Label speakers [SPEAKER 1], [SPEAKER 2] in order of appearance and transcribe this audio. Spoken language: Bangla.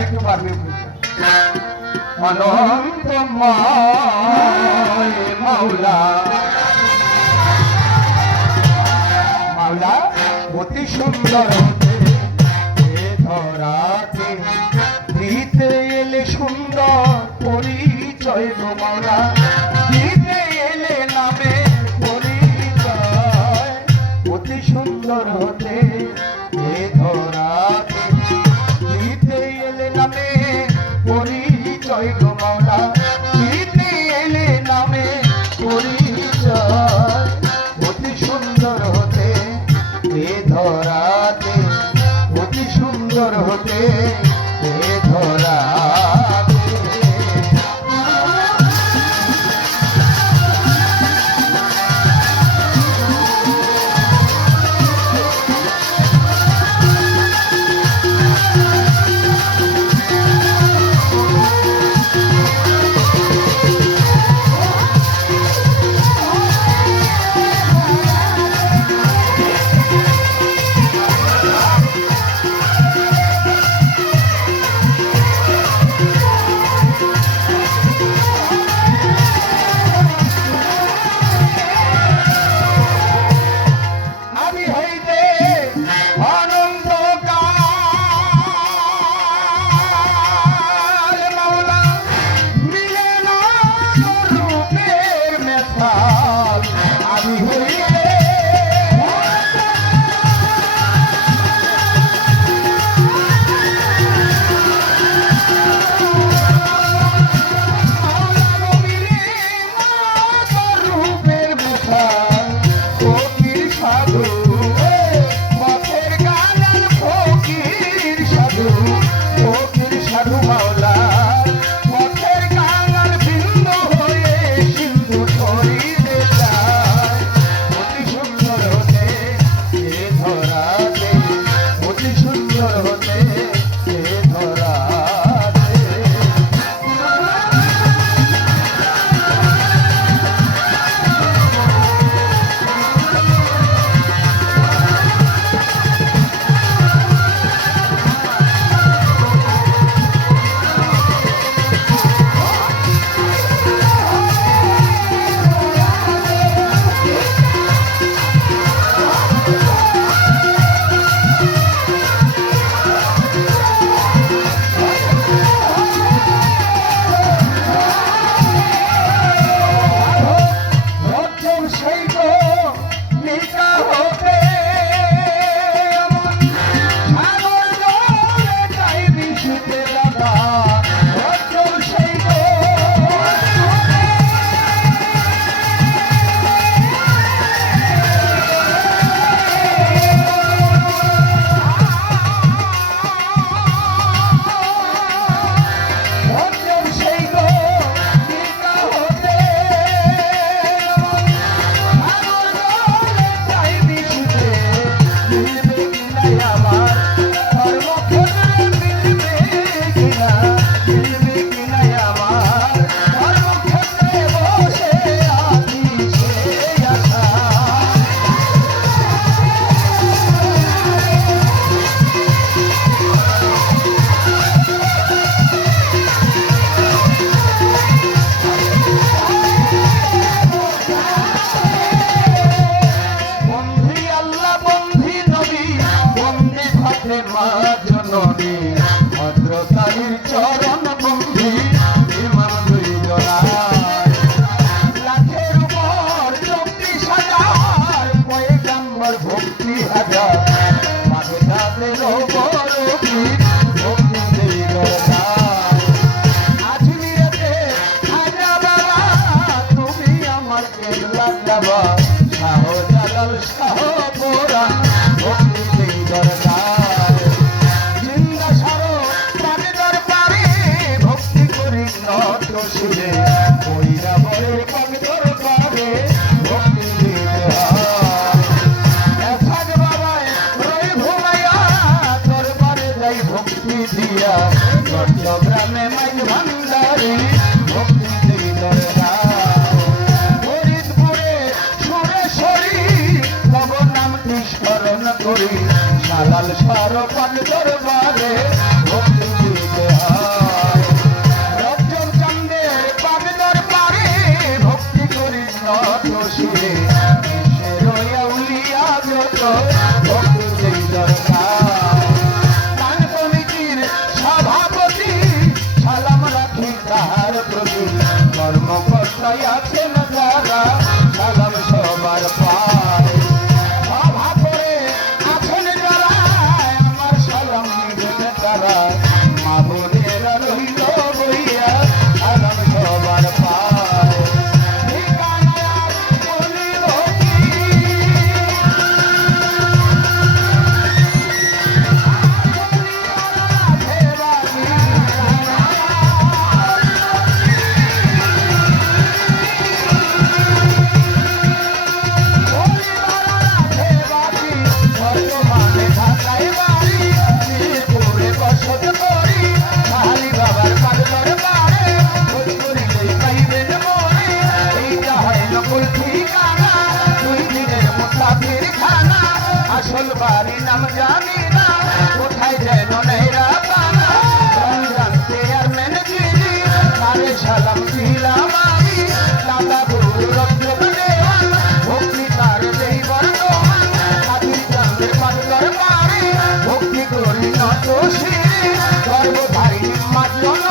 [SPEAKER 1] একটু পারবে মাওলা। মাওলা, অতি সুন্দর হতে ধরাতে, দিতে এলে সুন্দর পরিচয় মাওলা। দিতে এলে নামে পরিচয়, অতি সুন্দর হতে ধরা poder Oh, শিরে কইরা বলে কঙ্কর পারে ভক্তি দিয়া। চট্টগ্রামে মাই ভান্ডারে, ভক্তি দরবার। ফরিদপুরে সুরেশ্বরী ভগনাম স্মরণ করি। সালাল সার পান দরবার। আসল বাড়ি নাম জানি না। কোথায় যেন নেইরা পানা রমজান চেয়ারম্যান গিরি তারে সালাম দিলাম আমি। দাদা গুরু রত্ন দেওয়ান, ভক্তি তার দেই বর্তমান। কাদির চাঁদের পাতলার বাড়ি ভক্তি করি নত শিরি। গর্ব ধারী মাতল